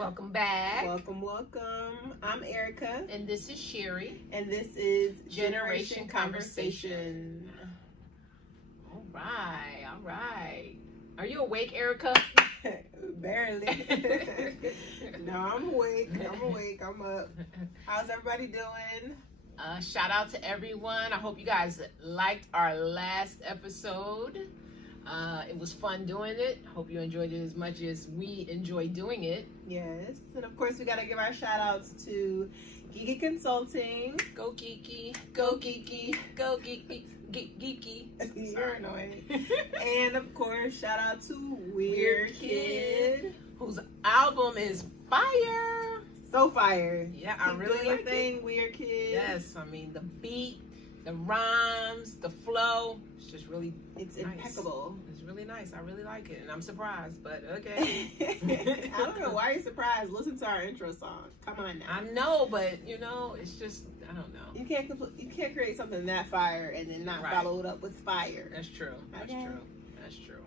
Welcome back. Welcome. I'm Erica. And this is Sherry. And this is Generation Conversation. All right. Are you awake, Erica? Barely. No, I'm awake. I'm up. How's everybody doing? Shout out to everyone. I hope you guys liked our last episode. It was fun doing it. Hope you enjoyed it as much as we enjoy doing it. Yes. And of course, we got to give our shout outs to Geeky Consulting. Go Geeky. Go Geeky. Go Geeky. Geeky. You're annoying. And of course, shout out to Weird Kid, whose album is fire. So fire. Yeah, I really like it. Weird Kid. Yes, I mean the beat, the rhymes, the flow. It's just really nice. Impeccable. It's really nice. I really like it, and I'm surprised. But okay. I don't know why you're surprised. Listen to our intro song. Come on now. I know, but it's just I don't know. You can't create something that fire and then not follow it up with fire. That's true. That's true.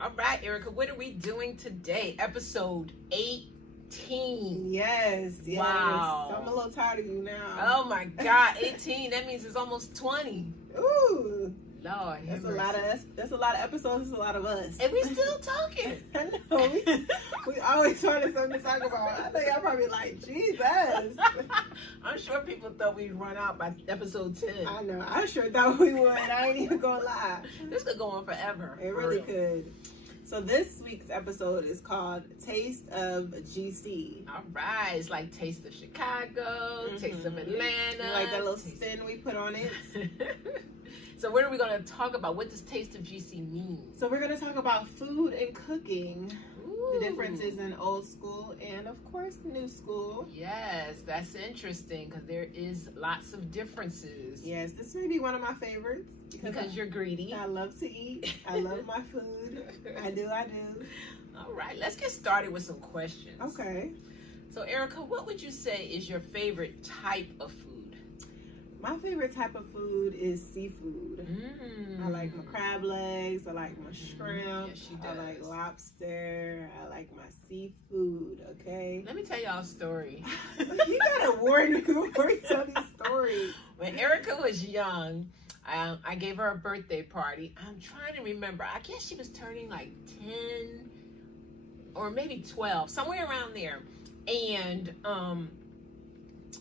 All right, Erica, what are we doing today? Episode 18. Yes. Wow. So I'm a little tired of you now. Oh my God, 18. That means it's almost 20. Ooh. Lord, that's a lot of episodes. That's a lot of us. And we still talking. I know. We always find something to talk about. I think y'all probably like, Jesus. I'm sure people thought we'd run out by episode 10. I know. I sure thought we would. I ain't even gonna lie. This could go on forever. It really could. So this week's episode is called Taste of GC. All right. It's like Taste of Chicago, Taste of Atlanta. You like that little spin we put on it? So what are we going to talk about? What does Taste of GC mean? So we're going to talk about food and cooking. Ooh. The differences in old school and, of course, new school. Yes, that's interesting because there is lots of differences. Yes, this may be one of my favorites. Because you're greedy. I love to eat. I love my food. I do. All right, let's get started with some questions. Okay. So, Erica, what would you say is your favorite type of food? My favorite type of food is seafood. I like my crab legs. I like my shrimp. Yes, she does. I like lobster. I like my seafood. Okay. Let me tell y'all a story. You gotta warn me before you tell these stories. When Erica was young, I gave her a birthday party. I'm trying to remember. I guess she was turning like 10 or maybe 12, somewhere around there. And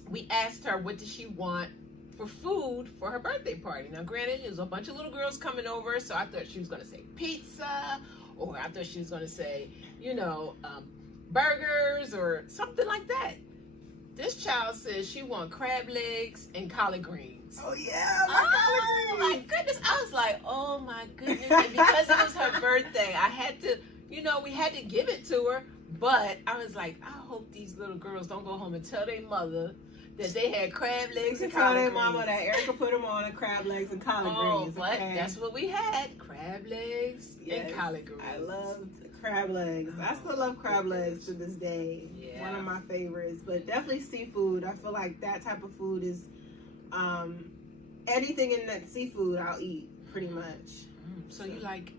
we asked her what did she want for food for her birthday party. Now, granted, there was a bunch of little girls coming over, so I thought she was going to say pizza, or I thought she was going to say, burgers or something like that. This child says she wants crab legs and collard greens. Oh, yeah. Oh, my goodness. I was like, oh, my goodness. And because it was her birthday, I had to, we had to give it to her. But I was like, I hope these little girls don't go home and tell their mother that they had crab legs and collard greens. Tell their mama that Erica put them on crab legs and collard greens. But that's what we had, crab legs and collard greens. I loved crab legs. I still love crab legs to this day. Yeah. One of my favorites. But definitely seafood. I feel like that type of food is anything in that seafood I'll eat pretty much. So you like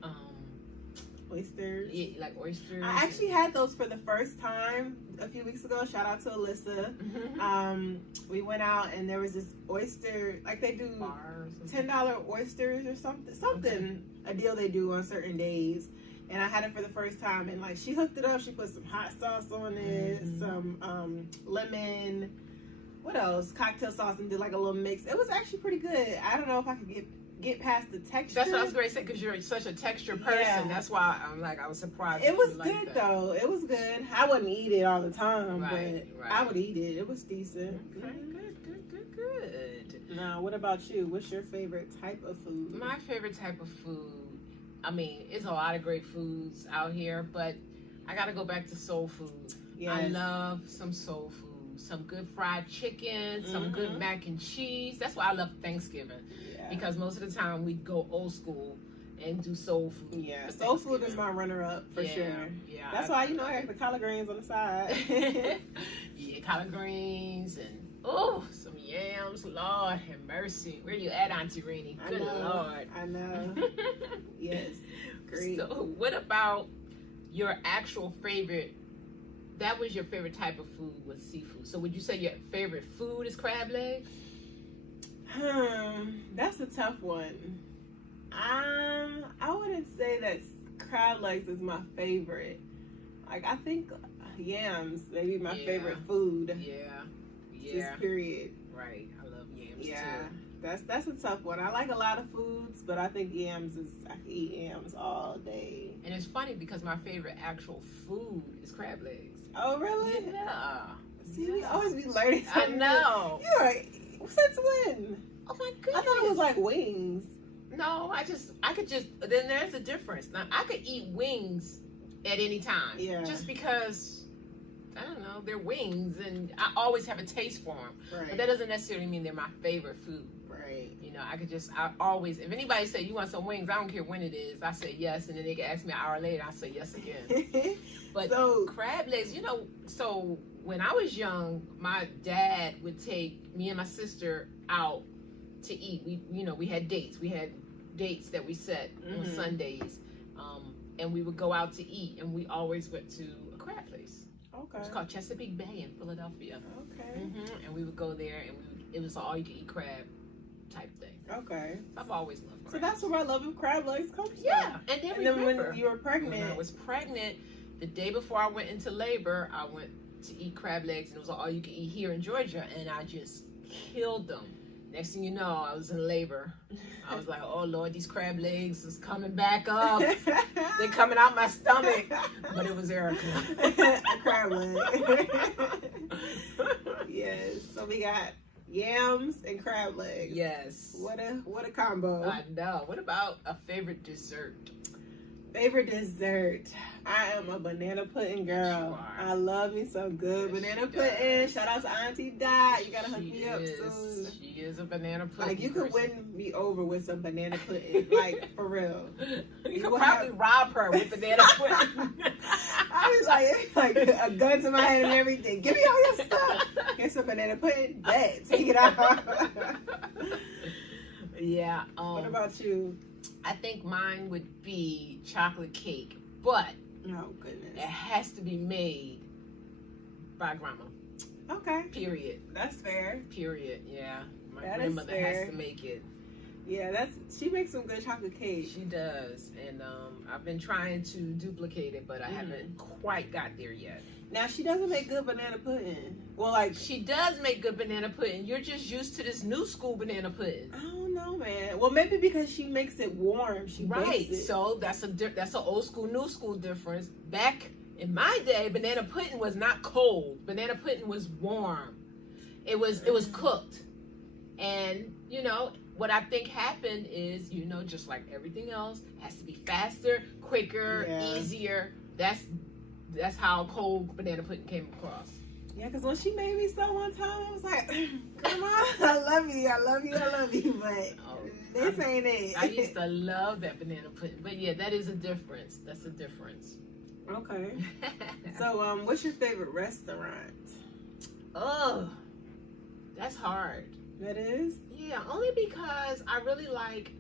oysters? Yeah, you like oysters? I actually had those for the first time a few weeks ago. Shout out to Alyssa. We went out and there was this oyster, like they do $10 oysters or something, a deal they do on certain days. And I had it for the first time, and like she hooked it up. She put some hot sauce on it, some lemon, what else? Cocktail sauce, and did like a little mix. It was actually pretty good. I don't know if I could get past the texture. That's what I was going to say, because you're such a texture person. Yeah. That's why I was surprised. It was good though. It was good. I wouldn't eat it all the time, but I would eat it. It was decent. Okay, good. Now, what about you? What's your favorite type of food? My favorite type of food, I mean, it's a lot of great foods out here, but I got to go back to soul food. Yes. I love some soul food. Some good fried chicken, some good mac and cheese. That's why I love Thanksgiving. Yeah. Because most of the time we go old school and do soul food. Yeah, soul food is my runner-up for sure. Yeah, that's why I got the collard greens on the side. Yeah, collard greens and some yams. Lord have mercy. Where you at, Auntie Renee? Good Lord. I know. Yes, great. So, what about your actual favorite that was your favorite type of food, was seafood. So would you say your favorite food is crab legs? That's a tough one. I wouldn't say that crab legs is my favorite. Like, I think yams maybe my favorite food. Just period. Right. I love yams too. That's a tough one. I like a lot of foods, but I think I can eat yams all day. And it's funny because my favorite actual food is crab legs. Oh, really? Yeah. See, we always be learning I something. know. You're right. Since when? Oh my goodness. I thought it was like wings. No, I could just, then there's a difference. Now, I could eat wings at any time. Yeah. Just because, I don't know, they're wings and I always have a taste for them. Right. But that doesn't necessarily mean they're my favorite food. Right. You know, I always, if anybody say you want some wings, I don't care when it is, I say yes. And then they can ask me an hour later, I say yes again. But so, crab legs, so when I was young, my dad would take me and my sister out to eat. We had dates. We had dates that we set on Sundays. And we would go out to eat, and we always went to a crab place. Okay. It's called Chesapeake Bay in Philadelphia. Okay. And we would go there, and it was all you could eat crab type thing. Okay. I've always loved crab. So that's where my love of crab legs comes from. Yeah. And then when you were pregnant. When I was pregnant, the day before I went into labor, I went to eat crab legs, and it was all you could eat here in Georgia, and I just killed them. Next thing you know, I was in labor. I was like, oh Lord, these crab legs is coming back up. They're coming out my stomach. But it was Erica. A crab leg. Yes. So we got yams and crab legs. Yes. What a combo. I know. What about a favorite dessert? Favorite dessert. I am a banana pudding girl. I love me some good banana pudding. Shout out to Auntie Dot. You gotta hook me up soon. She is a banana pudding. Like, you could win me over with some banana pudding. Like, for real. You could probably rob her with banana pudding. I was like a gun to my head and everything. Give me all your stuff. Get some banana pudding. Bet. Take it out. Yeah. What about you? I think mine would be chocolate cake, but oh goodness, it has to be made by grandma. Okay. Period. That's fair. Period. Yeah. My that grandmother has to make it. Yeah, she makes some good chocolate cake. She does, and I've been trying to duplicate it, but I haven't quite got there yet. Now, she doesn't make good banana pudding. Well, like, she does make good banana pudding. You're just used to this new school banana pudding. I don't know, man. Well, maybe because she makes it warm. She bakes it. So that's an old school, new school difference. Back in my day, banana pudding was not cold. Banana pudding was warm. It was cooked, and what I think happened is, just like everything else, has to be faster, quicker, easier. That's how cold banana pudding came across. Yeah, because when she made me so one time, I was like, come on, I love you, but this ain't it. I used to love that banana pudding. But yeah, that is a difference. That's a difference. Okay. So, what's your favorite restaurant? Oh, that's hard. That is? Yeah, only because I really like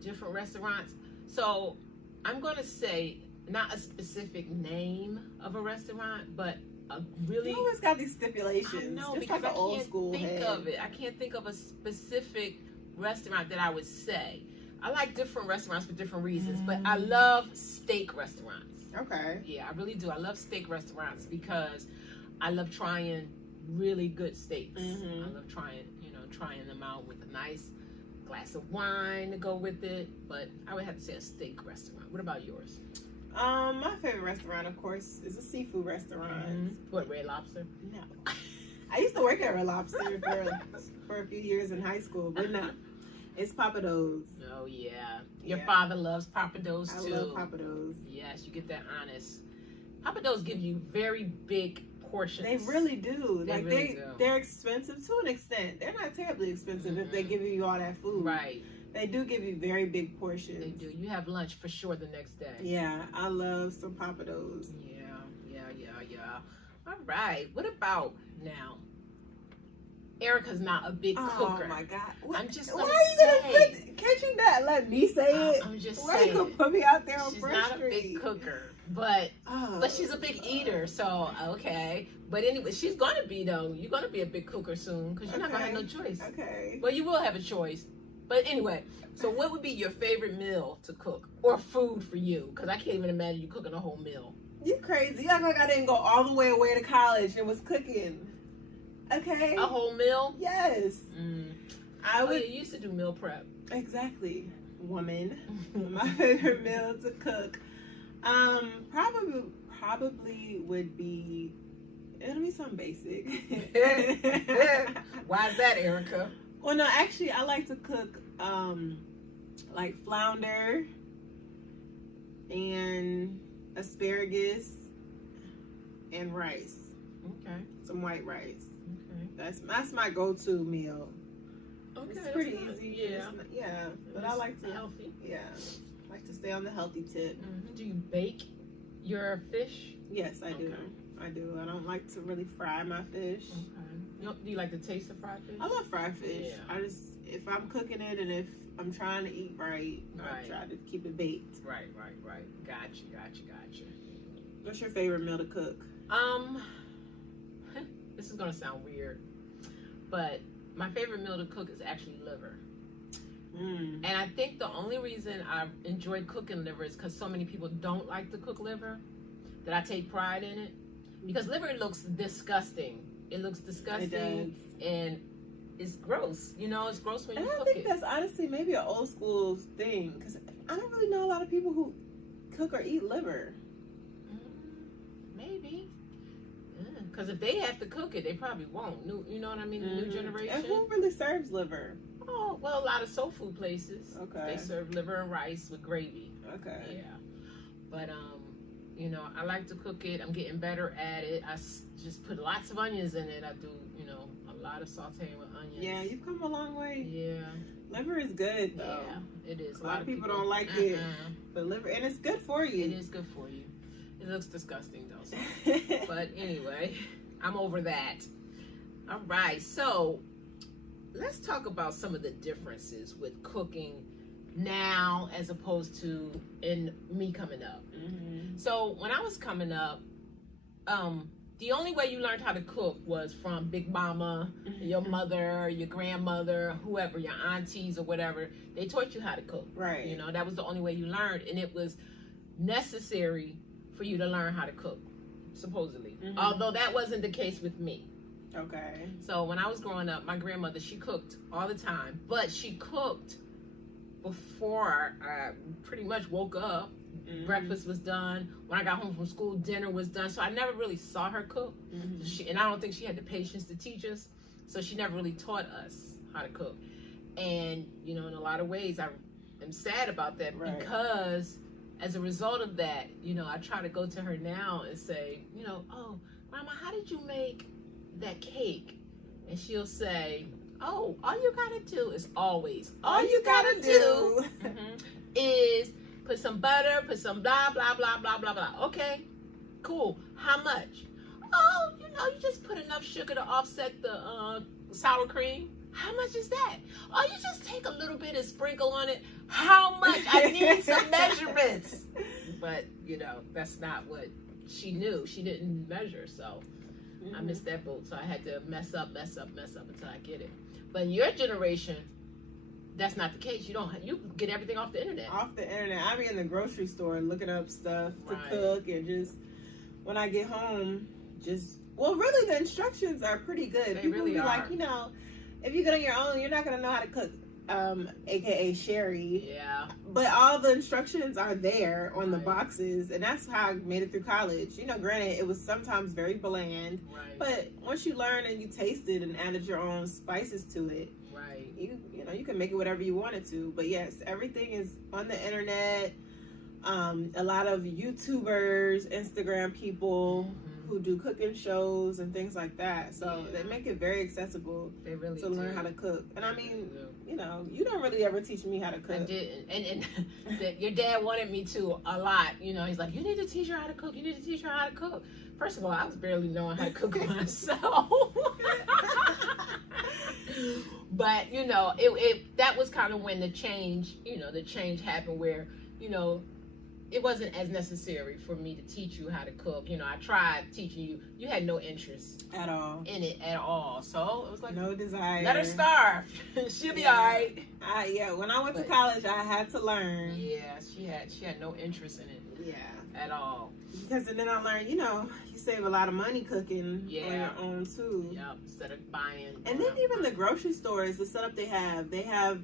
different restaurants. So I'm going to say not a specific name of a restaurant, but a really... You always got these stipulations. I know, just because like I can't think of it. I can't think of a specific restaurant that I would say. I like different restaurants for different reasons, but I love steak restaurants. Okay. Yeah, I really do. I love steak restaurants because I love trying really good steaks. I love trying them out with a nice glass of wine to go with it. But I would have to say a steak restaurant. What about yours? My favorite restaurant, of course, is a seafood restaurant. What, Red Lobster? No. I used to work at Red Lobster for a few years in high school, but no. It's Pappadeaux. Oh, yeah. Your father loves Pappadeaux, too. I love Pappadeaux. Yes, you get that honest. Pappadeaux give you very big portions. They really do. They they're expensive to an extent. They're not terribly expensive if they're giving you all that food. Right. They do give you very big portions. They do. You have lunch for sure the next day. Yeah, I love some Pappadeaux. Yeah. All right. What about now? Erica's not a big cooker. Oh my God! I'm just why gonna are you gonna say. put? Can't you not let me say it? I'm just Why you saying. gonna put me out there on She's Front not Street? a big cooker, but she's a big eater. So okay, but anyway, she's gonna be though. You're gonna be a big cooker soon because you're not gonna have no choice. Okay. Well, you will have a choice. But anyway, so what would be your favorite meal to cook or food for you? Because I can't even imagine you cooking a whole meal. You crazy? You act like I didn't go all the way away to college and was cooking. Okay. A whole meal? Yes. I would. You used to do meal prep. Exactly. Woman. My favorite meal to cook. Probably would be. It'll be something basic. Why is that, Erica? Well, no, actually, I like to cook like flounder and asparagus and rice. Okay. Some white rice. Okay. That's my go-to meal. Okay. It's pretty easy. Yeah. Yeah. But I like to healthy. Yeah. I like to stay on the healthy tip. Mm-hmm. Do you bake your fish? Yes, I do. I do. I don't like to really fry my fish. Okay. Do you like the taste of fried fish? I love fried fish. Yeah. If I'm cooking it and if I'm trying to eat right, I try to keep it baked. Right. Gotcha. What's your favorite meal to cook? This is gonna sound weird, but my favorite meal to cook is actually liver. And I think the only reason I enjoy cooking liver is because so many people don't like to cook liver, that I take pride in it. Because liver looks disgusting. It looks disgusting. It does. And it's gross. You know, it's gross when you cook it. I think that's honestly maybe an old school thing. Because I don't really know a lot of people who cook or eat liver. Maybe. Because if they have to cook it, they probably won't. You know what I mean? The new generation. And who really serves liver? Oh, well, a lot of soul food places. Okay. They serve liver and rice with gravy. Okay. Yeah. But, you know, I like to cook it. I'm getting better at it. I just put lots of onions in it. I do, you know, a lot of sauteing with onions. Yeah, you've come a long way. Yeah. Liver is good, though. Yeah, it is. A lot of people don't like it. But liver, and it's good for you. It is good for you. It looks disgusting, though. So. But anyway, I'm over that. All right. So let's talk about some of the differences with cooking now as opposed to in me coming up. So when I was coming up, the only way you learned how to cook was from Big Mama, your mother, your grandmother, whoever, your aunties or whatever. They taught you how to cook. Right. You know, that was the only way you learned, and it was necessary for you to learn how to cook, supposedly. Although that wasn't the case with me. Okay. So when I was growing up, my grandmother, she cooked all the time, but she cooked before I pretty much woke up. Breakfast was done. When I got home from school, dinner was done. So I never really saw her cook. And I don't think she had the patience to teach us. So she never really taught us how to cook. And, you know, in a lot of ways, I am sad about that because as a result of that, you know, I try to go to her now and say, you know, oh, Grandma, how did you make that cake? And she'll say, oh, all you gotta do is always, all you gotta do is put some butter, put some blah, blah, blah, blah, blah, blah. Okay, cool. How much? Oh, you know, you just put enough sugar to offset the sour cream. How much is that? Oh, you just take a little bit and sprinkle on it. How much? I need some measurements. But, you know, that's not what she knew. She didn't measure, so I missed that boat. So I had to mess up until I get it. But in your generation, that's not the case. You get everything off the internet. Off the internet. I be in the grocery store looking up stuff to cook, and just when I get home, really the instructions are pretty good. They People really be are. like, you know, if you get on your own, you're not gonna know how to cook, aka Sherry. Yeah. But all the instructions are there on the boxes, and that's how I made it through college. You know, granted, it was sometimes very bland, but once you learn and you taste it and added your own spices to it, you know, you can make it whatever you wanted to. But yes, everything is on the internet. A lot of YouTubers, Instagram people who do cooking shows and things like that. So they make it very accessible to learn how to cook. And I mean, you know, you don't really ever teach me how to cook. I didn't. And your dad wanted me to a lot. You know, he's like, you need to teach her how to cook. You need to teach her how to cook. First of all, I was barely knowing how to cook myself. But you know, it that was kind of when the change happened, where you know it wasn't as necessary for me to teach you how to cook. You know, I tried teaching you. You had no interest at all in it at all. So it was like, no desire. let her starve. She'll be all right. When I went to college, I had to learn. Yeah, she had no interest in it. Yeah. At all. Because then I learned, you save a lot of money cooking on your own too. Yep. Instead of buying. And then even the grocery stores, the setup they have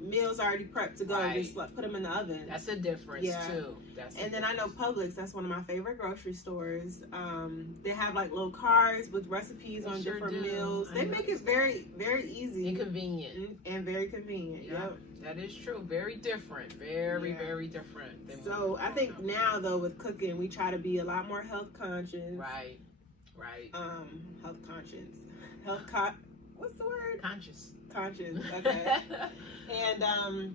meals already prepped to go. Right. Just put them in the oven. That's a difference too. Then I know Publix. That's one of my favorite grocery stores. They have like little cards with recipes on different meals. They make it very, very easy and convenient. And very convenient. Yep. That is true. Very different. Very, very different. So I think now though with cooking, we try to be a lot more health conscious. Right. Health conscious. What's the word? Conscious. Okay. And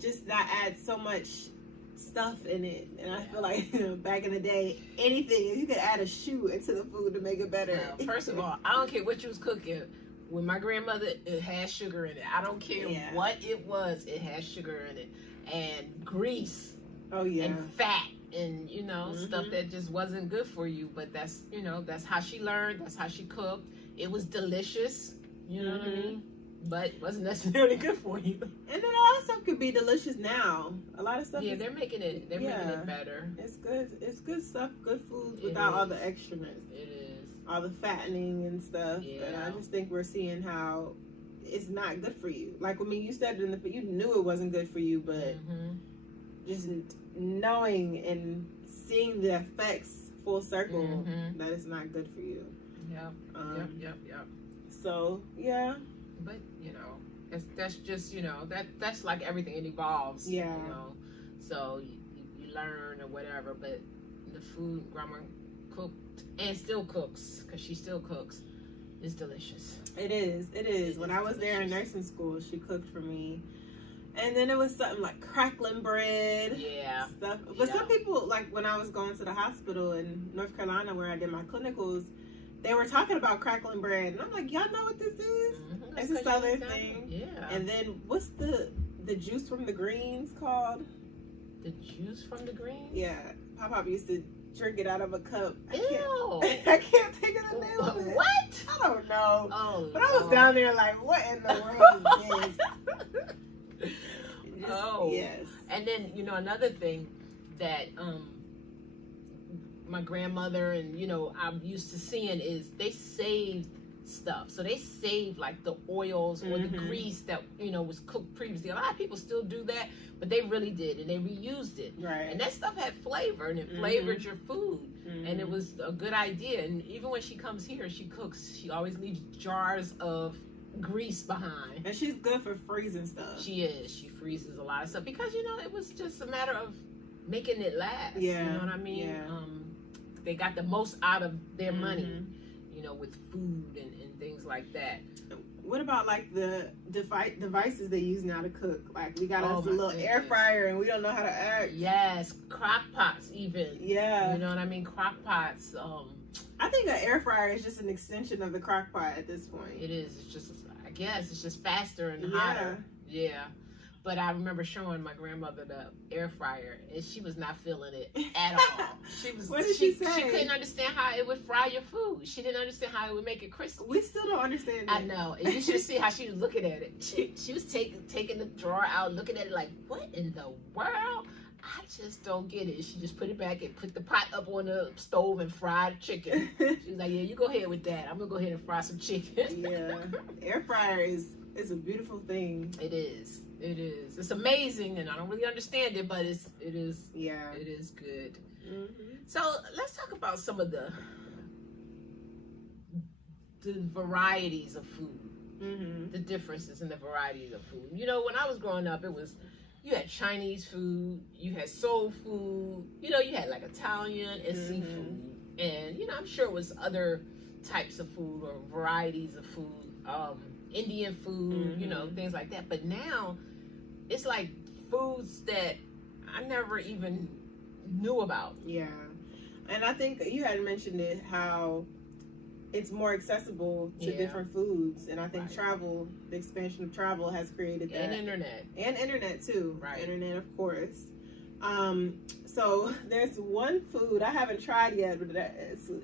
just not add so much stuff in it. And I feel like back in the day, anything you could add a shoe into the food to make it better. Well, first of all, I don't care what you was cooking. When my grandmother, it had sugar in it. I don't care what it was. It had sugar in it, and grease. Oh yeah. And fat, and stuff that just wasn't good for you. But that's that's how she learned. That's how she cooked. It was delicious. You know what I mean? But it wasn't necessarily good for you. And then a lot of stuff could be delicious now. A lot of stuff. Yeah, they're making it. They're making it better. It's good. It's good stuff. Good food without all the extraness. It is. All the fattening and stuff. Yeah. And I just think we're seeing how it's not good for you. Like, you said you knew it wasn't good for you, but just knowing and seeing the effects full circle that it's not good for you. Yep. Yep. So yeah. But that's just that's like everything. It evolves. Yeah. So you learn or whatever. But the food Grandma cooked and still cooks, because she still cooks, is delicious. It is. When I was there in nursing school, she cooked for me. And then it was something like crackling bread. Yeah. Stuff. But some people, like when I was going to the hospital in North Carolina where I did my clinicals, they were talking about crackling bread. And I'm like, y'all know what this is? It's a southern thing. Yeah. And then what's the juice from the greens called? The juice from the greens? Yeah. Pop used to drink it out of a cup. Ew. I can't think of the name of it. What? I don't know. Oh, but I was down there like, what in the world is this? Yes. And then, another thing that my grandmother and, I'm used to seeing is they saved stuff. So they saved like the oils or the grease that, was cooked previously. A lot of people still do that, but they really did, and they reused it. Right. And that stuff had flavor, and it flavored your food. And it was a good idea. And even when she comes here, she cooks, she always leaves jars of grease behind. And she's good for freezing stuff. She is. She freezes a lot of stuff because, it was just a matter of making it last. Yeah. You know what I mean? Yeah. They got the most out of their money, with food and things like that. What about like the devices they use now to cook? Like we got us a little air goodness. fryer and we don't know how to act. Yes, crock pots even. Yeah. You know what I mean? Crock pots. I think an air fryer is just an extension of the crock pot at this point. It is. It's just, I guess, it's just faster and hotter. Yeah. But I remember showing my grandmother the air fryer, and she was not feeling it at all. What did she say? She couldn't understand how it would fry your food. She didn't understand how it would make it crispy. We still don't understand that. I know. And you should see how she was looking at it. She was taking the drawer out, looking at it like, what in the world? I just don't get it. She just put it back and put the pot up on the stove and fried chicken. She was like, yeah, you go ahead with that. I'm going to go ahead and fry some chicken. Yeah. Air fryer is a beautiful thing. It is. It is. It's amazing, and I don't really understand it, but it is. Yeah. It is good. So let's talk about some of the varieties of food, the differences in the varieties of food. When I was growing up, you had Chinese food, you had soul food, you had like Italian and seafood, and I'm sure it was other types of food or varieties of food, Indian food, things like that. But now it's like foods that I never even knew about. Yeah. And I think you had mentioned it, how it's more accessible to different foods. And I think travel, the expansion of travel has created that. And internet. And internet too. Right. Internet, of course. So there's one food I haven't tried yet, but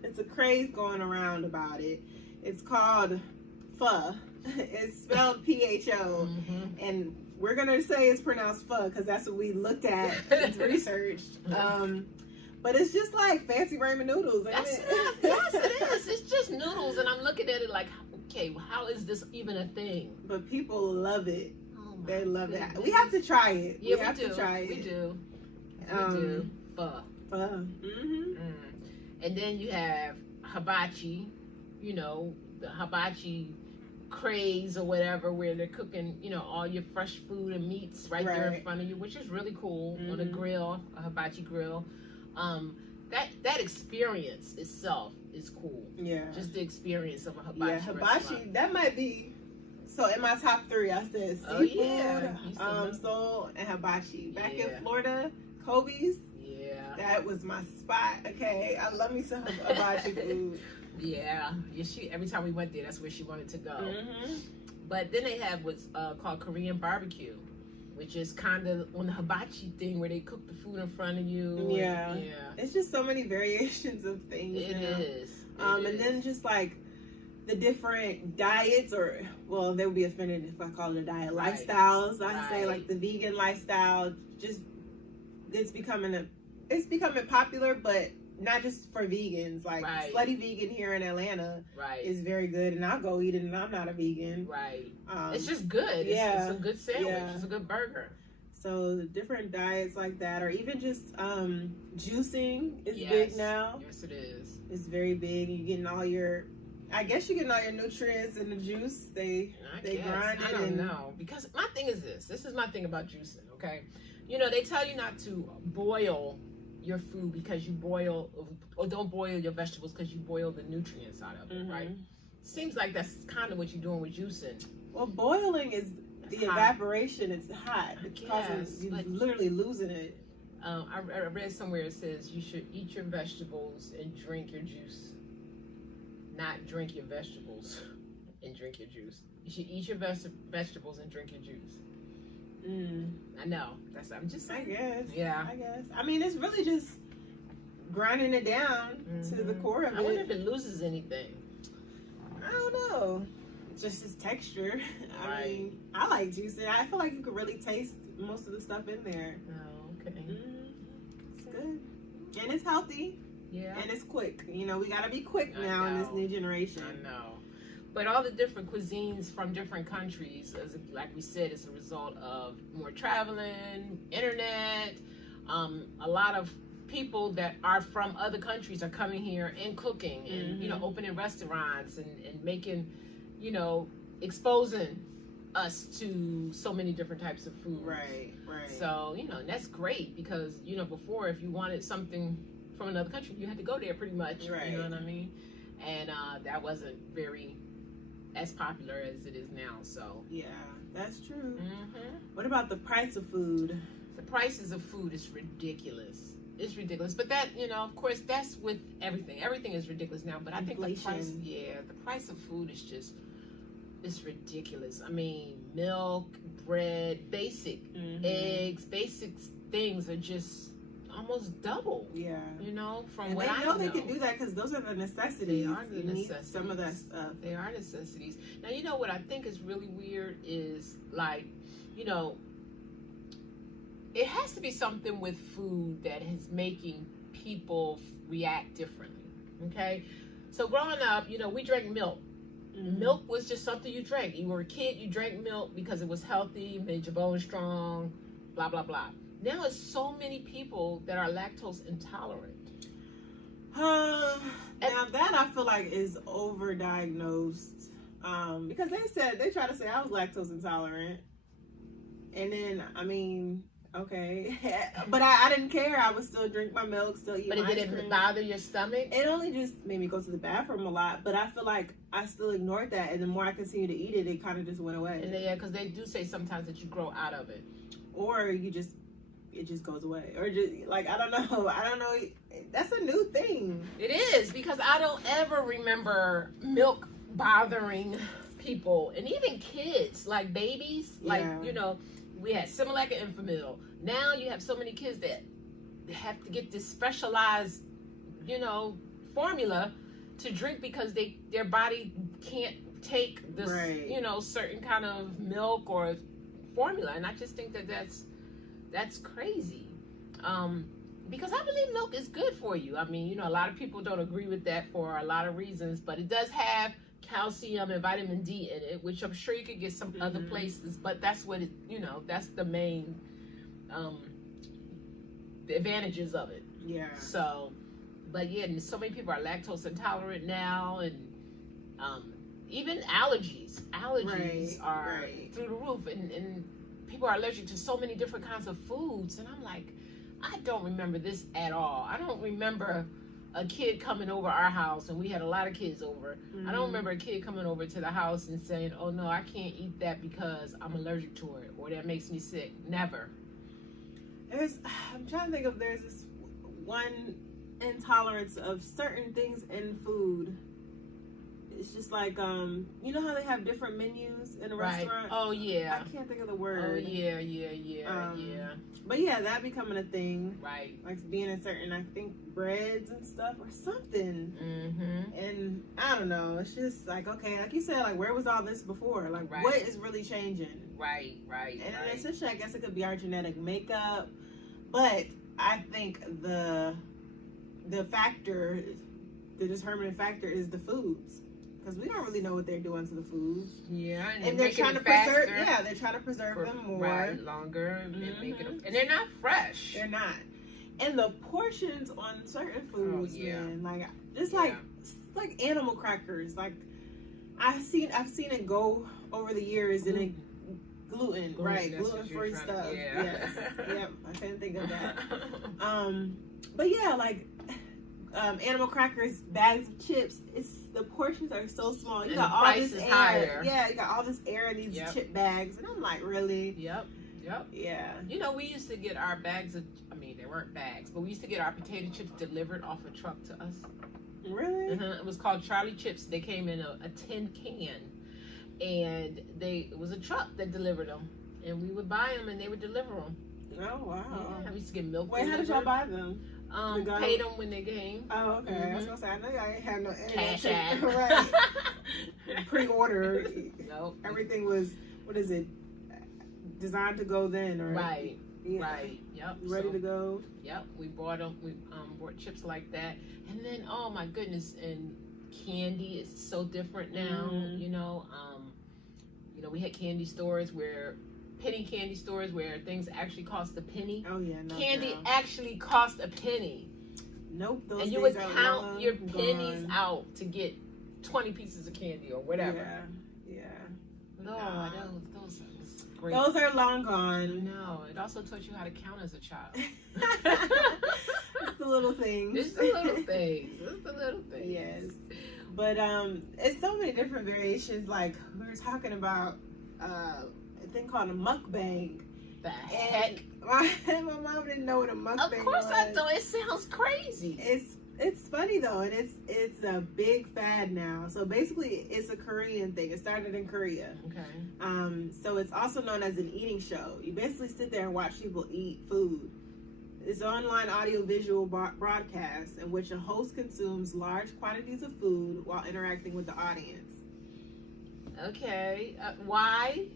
it's a craze going around about it. It's called pho. It's spelled PHO. And we're going to say it's pronounced pho because that's what we looked at and researched. But it's just like fancy ramen noodles, ain't it? Yes, it is. It's just noodles, and I'm looking at it like, okay, how is this even a thing? But people love it. Oh They love goodness. it. We have to try it. Yeah, we have to try it. We do. We do. Pho. And then you have hibachi, you know, the hibachi craze or whatever, where they're cooking, you know, all your fresh food and meats right there in front of you, which is really cool on a grill, a hibachi grill. That experience itself is cool. Yeah. Just the experience of a hibachi. Yeah, hibachi, restaurant. that might be, so in my top 3, I said seafood, soul, and hibachi. Back in Florida, Kobe's. Yeah. That was my spot. Okay, I love me some hibachi food. Yeah, every time we went there, that's where she wanted to go. But then they have what's called Korean barbecue, which is kind of on the hibachi thing where they cook the food in front of you. Yeah. It's just so many variations of things. It is. And then just like the different diets, or, well, they would be offended if I call it a diet, lifestyles. I say like the vegan lifestyle, just it's becoming popular, but not just for vegans. Like Slutty Vegan here in Atlanta is very good, and I'll go eat it, and I'm not a vegan. It's just good. It's a good sandwich. It's a good burger. So different diets like that, or even just juicing is big now. Yes, it is. It's very big. You're getting all your, I guess you're getting all your nutrients in the juice. They grind it. I don't know, because my thing is this. This is my thing about juicing. Okay, you know, they tell you not to boil your food because you boil, or don't boil your vegetables because you boil the nutrients out of it, right? Seems like that's kind of what you're doing with juicing. Well, boiling is the evaporation. It's hot. It's causing you literally losing it. I read somewhere it says you should eat your vegetables and drink your juice, not drink your vegetables and drink your juice. You should eat your vegetables and drink your juice. I know. I'm just saying. I guess. I mean, it's really just grinding it down to the core of it. I wonder if it loses anything. I don't know. Just its texture. I mean, I like juicing. I feel like you could really taste most of the stuff in there. Oh, okay. It's good. And it's healthy. Yeah. And it's quick. You know, we gotta be quick now in this new generation. I know. But all the different cuisines from different countries, like we said, is a result of more traveling, internet. A lot of people that are from other countries are coming here and cooking and, you know, opening restaurants and making, you know, exposing us to so many different types of food. Right. So, you know, that's great because, you know, before if you wanted something from another country, you had to go there pretty much. Right. You know what I mean? And that wasn't very as popular as it is now. So yeah, that's true. What about the price of food? The prices of food is ridiculous. It's ridiculous. But that, you know, of course, that's with everything. Everything is ridiculous now. But I think the price of food is just, it's ridiculous. I mean, milk, bread, basic eggs, basic things are just almost double. Yeah. You know, from what I know. They can do that because those are the necessities. They are the necessities. Some of that stuff. They are necessities. Now, you know what I think is really weird is, like, you know, it has to be something with food that is making people react differently. Okay? So growing up, you know, we drank milk. Milk was just something you drank. You were a kid, you drank milk because it was healthy, made your bones strong, blah, blah, blah. Now there's so many people that are lactose intolerant. Now that I feel like is overdiagnosed. Because they try to say I was lactose intolerant. And then, I mean, okay. But I didn't care. I would still drink my milk, still eat my ice cream. But it didn't bother your stomach? It only just made me go to the bathroom a lot. But I feel like I still ignored that. And the more I continued to eat it, it kind of just went away. And because they do say sometimes that you grow out of it. Or you just it just goes away, or just like I don't know. That's a new thing. It is, because I don't ever remember milk bothering people, and even kids, like babies. Like, you know, we had Similac and Enfamil. Now you have so many kids that have to get this specialized, you know, formula to drink because their body can't take this, you know, certain kind of milk or formula. And I just think that that's crazy. Because I believe milk is good for you. I mean, you know, a lot of people don't agree with that for a lot of reasons, but it does have calcium and vitamin D in it, which I'm sure you could get some other places, but that's what it, you know, that's the main the advantages of it. Yeah. So, but yeah, and so many people are lactose intolerant now, and even allergies are through the roof, and people are allergic to so many different kinds of foods, and I'm like, I don't remember this at all. I don't remember a kid coming over our house, and we had a lot of kids over. I don't remember a kid coming over to the house and saying, oh no, I can't eat that because I'm allergic to it, or that makes me sick. Never. I'm trying to think of, there's this one intolerance of certain things in food. It's just like, you know how they have different menus in a restaurant? Oh, yeah. I can't think of the word. Oh, yeah. But yeah, that becoming a thing. Right. Like being in certain, I think, breads and stuff or something. And I don't know. It's just like, okay, like you said, like, where was all this before? Like, what is really changing? Right. And essentially, I guess it could be our genetic makeup. But I think the determining factor is the foods. Because we don't really know what they're doing to the foods. Yeah, and they're trying to preserve. Yeah, they're trying to preserve them more, longer, and make it. And they're not fresh. They're not. And the portions on certain foods, man, like just like animal crackers. Like I've seen it go over the years, and it gluten free stuff. Yeah. Yep, I couldn't think of that. But yeah, like animal crackers, bags of chips. The portions are so small. You got all this air. Higher. Yeah, you got all this air in these chip bags, and I'm like, really? Yep. Yeah. You know, we used to get our bags of, I mean, they weren't bags, but we used to get our potato chips delivered off a truck to us. Really? It was called Charlie Chips. They came in a tin can, and it was a truck that delivered them, and we would buy them, and they would deliver them. Oh wow! Yeah, we used to get milk. Wait, how did y'all buy them? Paid them when they came. Oh, okay. I was gonna say, I know y'all ain't have no cash app. Right. Pre-order. Nope. Everything was, what is it? Designed to go then, or right. Yeah. Right. Yep. Ready to go. Yep. We bought them. We bought chips like that, and then oh my goodness, and candy is so different now. You know, we had penny candy stores where things actually cost a penny. Oh yeah, no candy actually cost a penny. Nope. And you would count your pennies out to get 20 pieces of candy or whatever. Yeah. No, those are great. Those are long gone. No, it also taught you how to count as a child. It's the little things. It's the little things. Yes. But it's so many different variations. Like we were talking about a thing called a mukbang. The heck? My mom didn't know what a mukbang was. Of course I thought. It sounds crazy. It's funny though, and it's a big fad now. So basically, it's a Korean thing. It started in Korea. Okay. So it's also known as an eating show. You basically sit there and watch people eat food. It's an online audio-visual broadcast in which a host consumes large quantities of food while interacting with the audience. Okay. Why?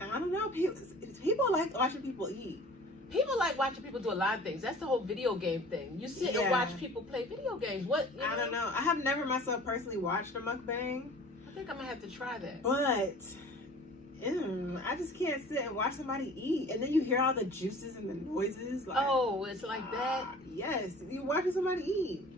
I don't know. People like watching people eat. People like watching people do a lot of things. That's the whole video game thing. You sit and watch people play video games. What? I don't know. I have never myself personally watched a mukbang. I think I'm going to have to try that. But I just can't sit and watch somebody eat. And then you hear all the juices and the noises. Like, oh, it's like that? Yes. You're watching somebody eat.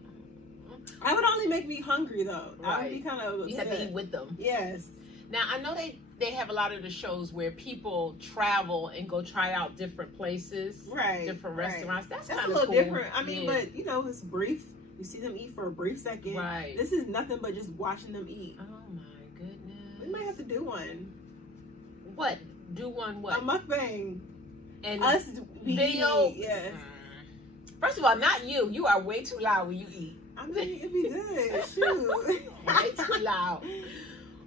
I would only make me hungry, though. Right. I would be kind of upset. You have to eat with them. Yes. Now, I know they have a lot of the shows where people travel and go try out different places, different restaurants. That's kind of a little different. I mean, but it's brief. You see them eat for a brief second. Right. This is nothing but just watching them eat. Oh my goodness. We might have to do one. What? Do one what? A mukbang. and us video. Yeah. First of all, not you. You are way too loud when you eat. I mean, it'd be good. Shoot. Way too loud.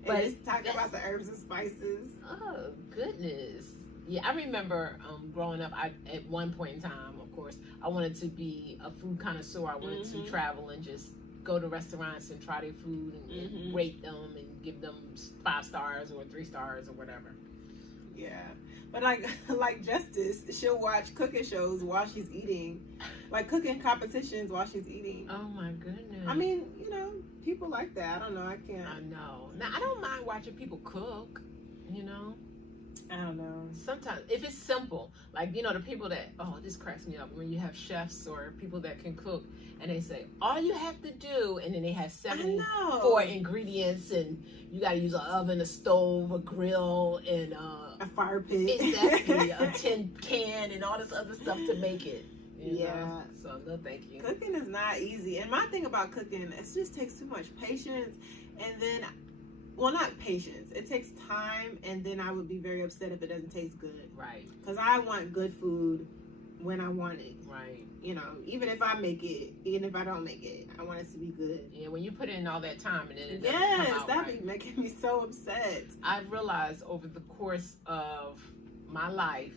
But it's talking about the herbs and spices. Oh goodness. Yeah, I remember growing up. At one point in time, of course, I wanted to be a food connoisseur. I wanted to travel and just go to restaurants and try their food and rate them and give them 5 stars or 3 stars or whatever. Yeah, but like Justice, she'll watch cooking shows while she's eating, like cooking competitions while she's eating. Oh my goodness. I mean, you know, people like that. I don't know. I can't. I know. Now I don't mind watching people cook. You know. I don't know. Sometimes, if it's simple, like, you know, the people that, oh, this cracks me up when you have chefs or people that can cook and they say, all you have to do, and then they have 74 ingredients and you got to use an oven, a stove, a grill, and a fire pit. Exactly, a tin can, and all this other stuff to make it. You Yeah. know? So, no, thank you. Cooking is not easy. And my thing about cooking, it just takes too much patience. And then, well, not patience. It takes time, and then I would be very upset if it doesn't taste good. Right. Because I want good food when I want it. Right. You know, even if I make it, even if I don't make it, I want it to be good. Yeah, when you put in all that time and then it doesn't come out that'd right. be making me so upset. I've realized over the course of my life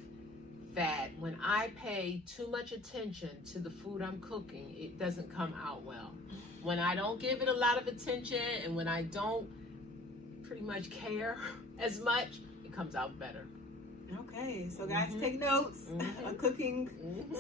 that when I pay too much attention to the food I'm cooking, it doesn't come out well. When I don't give it a lot of attention and when I don't pretty much care as much, it comes out better. Okay, so guys, take notes. A cooking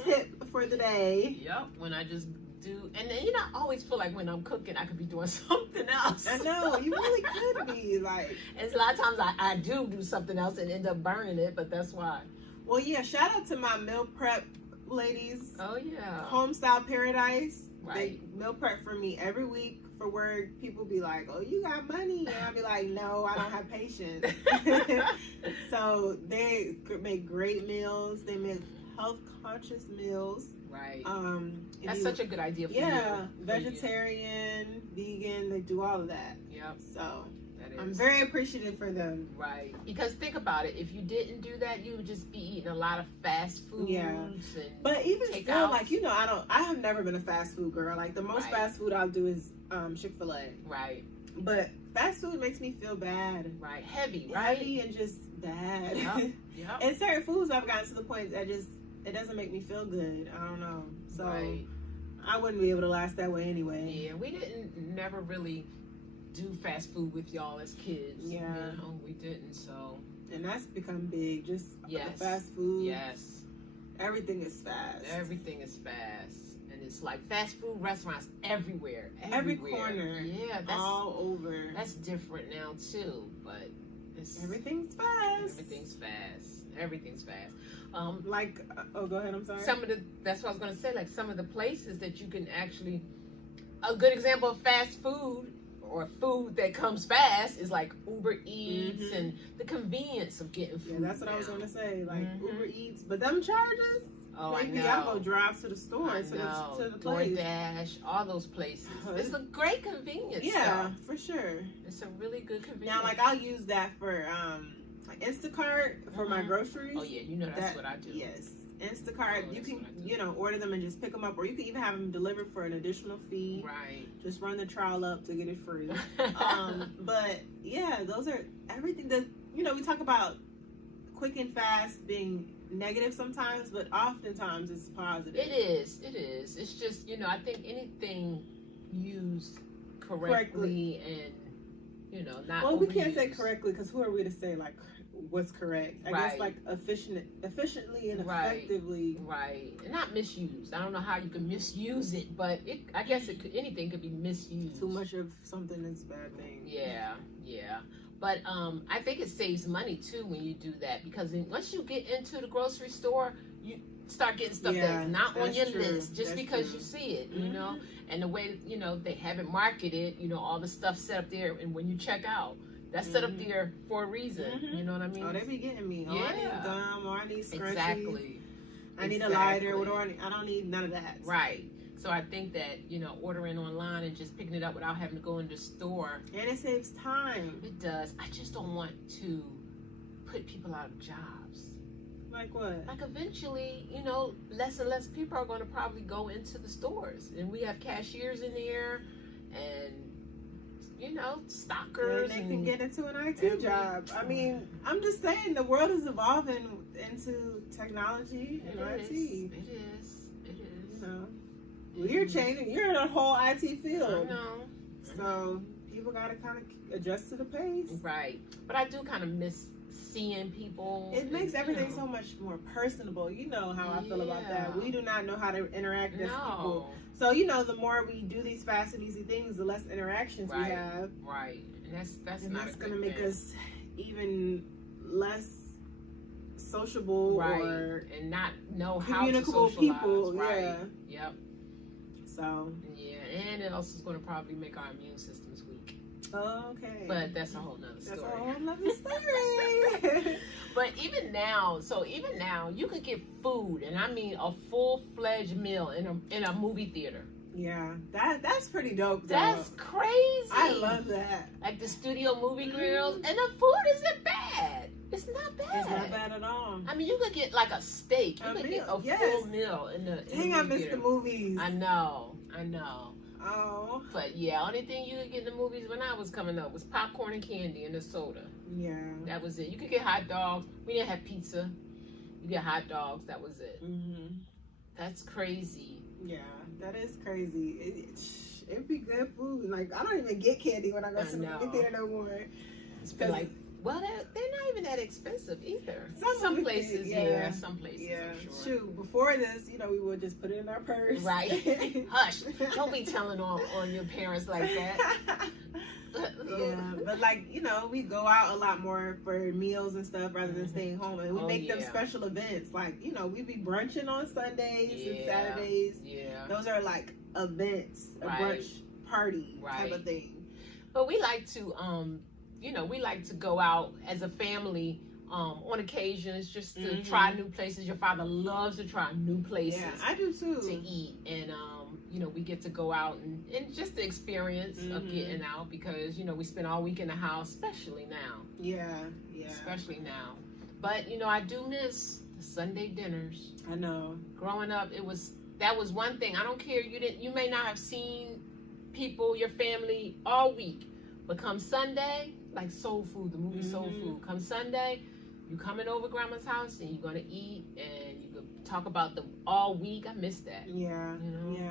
tip for the day. Yep, when I just do, and then, you know, I always feel like when I'm cooking, I could be doing something else. I know, you really could be, like. And a lot of times I do something else and end up burning it, but that's why. Well, yeah, shout out to my meal prep ladies. Oh, yeah. Home Style Paradise. Right. They meal prep for me every week for work. People be like, oh, you got money. And I'll be like, no, I don't have patience. So they make great meals. They make health conscious meals. Right. That's such a good idea for you. Yeah. Vegetarian, vegan, they do all of that. Yep. So that is. I'm very appreciative for them. Right. Because think about it. If you didn't do that, you would just be eating a lot of fast foods. Yeah. And but even takeouts. still, like, you know, I have never been a fast food girl. Like, the most fast food I'll do is Chick-fil-A. Right. But fast food makes me feel bad. Right. Heavy, right? Heavy and just bad. Yep. Yep. And certain foods I've gotten to the point that it doesn't make me feel good. I don't know. So Right. I wouldn't be able to last that way anyway. Yeah, we never really do fast food with y'all as kids. Yeah. You know, we didn't, so. And that's become big. Just Yes. the fast food. Yes. Everything is fast. Everything is fast. And it's like fast food restaurants everywhere. Every corner. Yeah, that's all over. That's different now too, but it's Everything's fast. everything's fast. Everything's fast. Like, go ahead. I'm sorry. That's what I was gonna say. Like some of the places that you can actually, a good example of fast food or food that comes fast is like Uber Eats and the convenience of getting food. Yeah, that's what now. I was gonna say. Like Uber Eats, but them charges. Oh, maybe I know. I'll go drive to the store I to know. the place. DoorDash, all those places. It's a great convenience. Yeah, though. for sure. It's a really good convenience. Now, like, I'll use that for like Instacart for my groceries. Oh yeah, you know that's what I do. Yes, Instacart. Oh, you that's can what I do. you know order them and just pick them up, or you can even have them delivered for an additional fee. Right. Just run the trial up to get it free. But yeah, those are everything that we talk about quick and fast being negative sometimes, but oftentimes it's positive. It is. It's just, I think anything used correctly and, not well, we can't say overused. correctly because who are we to say like what's correct? I guess like efficiently and effectively. Right. And not misused. I don't know how you can misuse it, but I guess anything could be misused. Too much of something is a bad thing. Yeah. But I think it saves money too when you do that, because once you get into the grocery store, you start getting stuff that's not on your list just because you see it, and the way they have it marketed, all the stuff set up there, and when you check out, that's set up there for a reason. You know what I mean? Oh, they be getting me. Oh, I need gum, or I need scrunchies. Exactly. I need a lighter. What do I need? I don't need none of that. Right. So I think that, ordering online and just picking it up without having to go in the store. And it saves time. It does. I just don't want to put people out of jobs. Like what? Like eventually, you know, less and less people are going to probably go into the stores, and we have cashiers in there, and you know, stockers. And they can get into an IT job. I mean, I'm just saying the world is evolving into technology and IT. It is. You know, we're changing. You're in a whole IT field. I know. So people got to kind of adjust to the pace. Right. But I do kind of miss seeing people. It makes everything so much more personable. You know how I feel about that. We do not know how to interact as people. So, you know, the more we do these fast and easy things, the less interactions we have. Right. And that's and not that's going to make us even less sociable or and not know how to communicable socialize. people. Right. Yeah. Yep. So. Yeah, and it also is going to probably make our immune systems weak. Okay. But that's a whole nother story. That's a whole nother story. But even now, you could get food, and I mean a full-fledged meal in a movie theater. Yeah, that's pretty dope, though. That's crazy. I love that. Like the studio movie grills, and the food isn't bad. It's not bad. It's not bad at all. I mean, you could get like a steak. You could get a full meal in the Dang, I missed the movies. I know. Oh. But yeah, only thing you could get in the movies when I was coming up was popcorn and candy and a soda. Yeah. That was it. You could get hot dogs. We didn't have pizza. You get hot dogs. That was it. Mm-hmm. That's crazy. Yeah, that is crazy. It'd be good food. Like, I don't even get candy when I go to the movie theater no more. It's been like, well, they're not even that expensive either. Some places, some places. Yeah, I'm sure. Shoot, before this, you know, we would just put it in our purse. Right. Hush. Don't be telling on your parents like that. Yeah, but like, you know, we go out a lot more for meals and stuff rather than staying home, and we make them special events. Like, you know, we be brunching on Sundays and Saturdays. Yeah, those are like events, a brunch party type of thing. But we like to, you know, we like to go out as a family on occasions just to try new places. Your father loves to try new places. Yeah, I do too. To eat, and you know, we get to go out and just the experience of getting out, because, you know, we spend all week in the house, especially now. Yeah. Especially now. But, you know, I do miss the Sunday dinners. I know. Growing up, that was one thing. I don't care, you may not have seen people, your family, all week, but come Sunday, like Soul Food, the movie Soul Food, come Sunday, you coming over grandma's house and you're gonna eat and you could talk about the all week. I miss that. Yeah. You know? Yeah.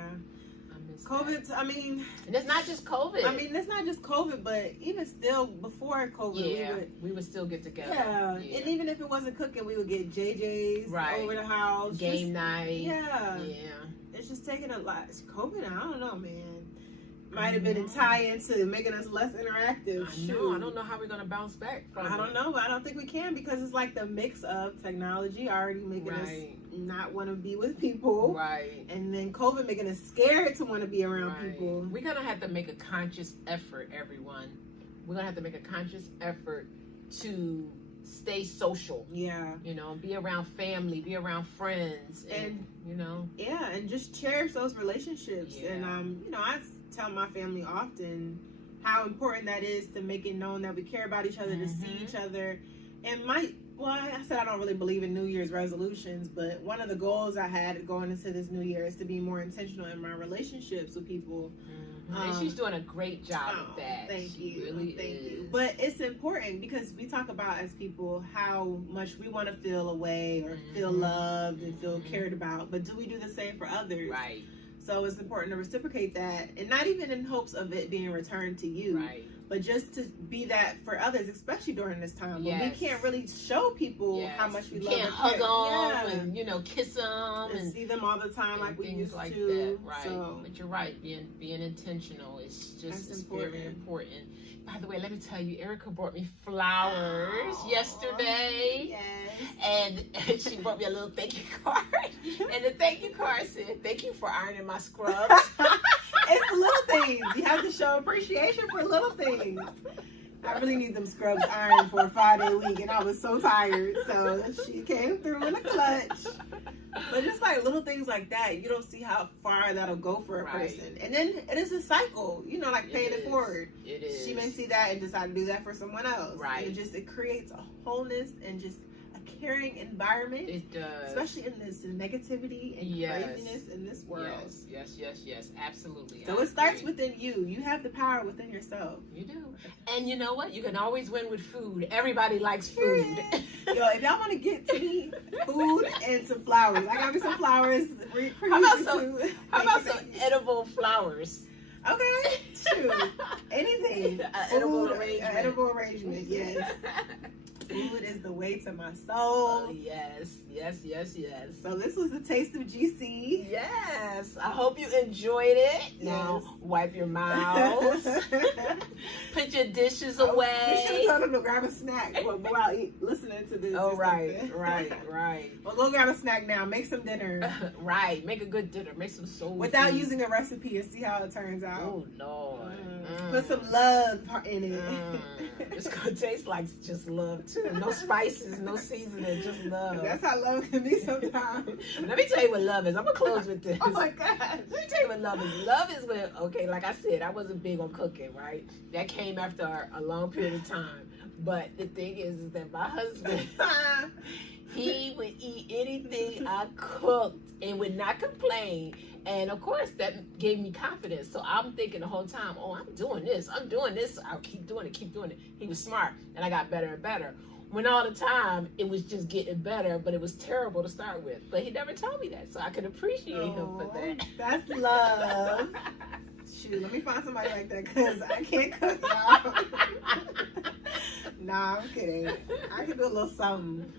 I miss COVID, that. I mean, and it's not just COVID. I mean, it's not just COVID, but even still before COVID, we would still get together. Yeah. And even if it wasn't cooking, we would get JJ's over the house. Game night. Yeah. It's just taking a lot. COVID, I don't know, man. Might have been a tie-in to making us less interactive. I don't know how we're gonna bounce back from I don't know, but I don't think we can, because it's like the mix of technology already making us not want to be with people, and then COVID making us scared to want to be around people. We're gonna have to make a conscious effort, everyone. We're gonna have to make a conscious effort to stay social. Yeah. You know, be around family, be around friends, and you know. Yeah, and just cherish those relationships. Yeah. And you know, I tell my family often how important that is to make it known that we care about each other, to see each other. And I said I don't really believe in New Year's resolutions, but one of the goals I had going into this new year is to be more intentional in my relationships with people. And she's doing a great job with that. Thank you. Really Thank you. But it's important because we talk about as people how much we want to feel away or feel loved and feel cared about, but do we do the same for others? Right. So it's important to reciprocate that, and not even in hopes of it being returned to you, but just to be that for others, especially during this time when we can't really show people how much we love them. Can't hug them and, you know, kiss them and see them all the time like we used like to. That. Right. So, but you're right. Being intentional is just very important. By the way, let me tell you, Erica brought me flowers yesterday. Yes. And she brought me a little thank you card. And the thank you card said, "Thank you for ironing my scrubs." It's little things. You have to show appreciation for little things. I really need them scrubs ironed for a 5-day week, and I was so tired. So she came through in a clutch. But just like little things like that, you don't see how far that'll go for a person. And then it is a cycle, you know, like paying it forward. It is. She may see that and decide to do that for someone else. Right. And it creates a wholeness and just a caring environment. It does. Especially in this negativity and craziness in this world. Yes, absolutely. So it starts within you. You have the power within yourself. You do. And you know what? You can always win with food. Everybody likes food. Yo, if y'all want to get to me, food and some flowers. I got me some flowers. How about some edible flowers? Okay, shoot. Anything. Edible arrangement. Edible arrangement, yes. Food is the way to my soul. Oh, yes. So this was the taste of GC. Yes. I hope you enjoyed it. Yes. Now wipe your mouth. Put your dishes away. We should have told them to grab a snack while listening to this. Oh, right. Well, go grab a snack now. Make some dinner. Right. Make a good dinner. Make some soul without food. using a recipe and see how it turns out. Oh, Lord. Put some love in it. It's going to taste like just love, too. No spices, no seasoning, just love. That's how love can be sometimes. Let me tell you what love is. I'm going to close with this. Oh, my God. Let me tell you what love is. Love is when, okay, like I said, I wasn't big on cooking, right? That came after a long period of time. But the thing is that my husband, he would eat anything I cooked and would not complain. And of course, that gave me confidence. So I'm thinking the whole time, oh, I'm doing this. I'll keep doing it. He was smart, and I got better and better. When all the time, it was just getting better, but it was terrible to start with. But he never told me that, so I could appreciate him for that. That's love. Shoot, let me find somebody like that, because I can't cook, y'all. Nah, I'm kidding. I can do a little something.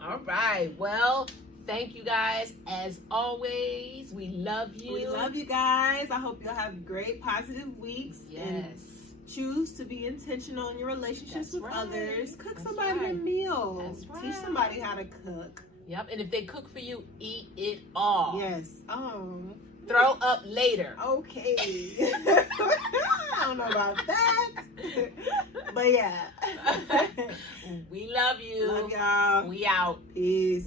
All right. Well, thank you guys. As always, we love you. We love you guys. I hope you'll have great, positive weeks. Yes. And choose to be intentional in your relationships with others. Cook somebody a meal. That's right. Teach somebody how to cook. Yep. And if they cook for you, eat it all. Yes. Throw up later. Okay. I don't know about that. But yeah. We love you. Love y'all. We out. Peace.